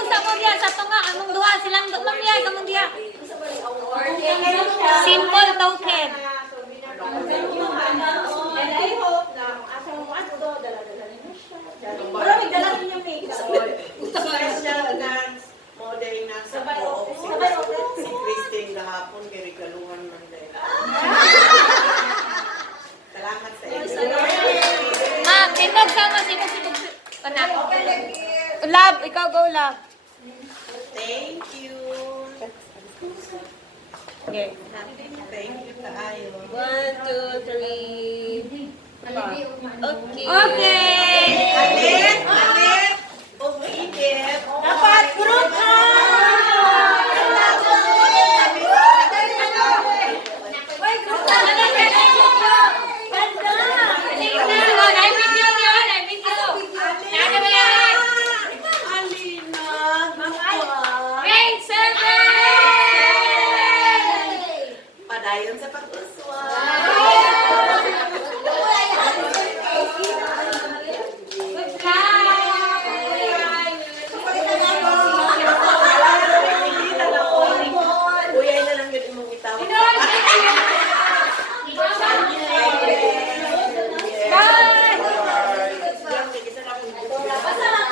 tindog sa mo diya sa tunga among duha silang lang diya kamong diya. Simple token. And I hope na asa mo ano do dala-dala niyo siya. Pero magdala niyo makeup. Special thanks mo day na sa po. Si Christine gahapon kay regaluhan man day. Salamat sa inyo. Ma, tindog sa mo sibog anak. Love, ikaw go love. Thank you. Okay. Thank you kaayo. 1, 2, 3. Okay. Okay. Alit! Alit! Umiinit! Dapat group hug.